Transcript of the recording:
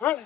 Right.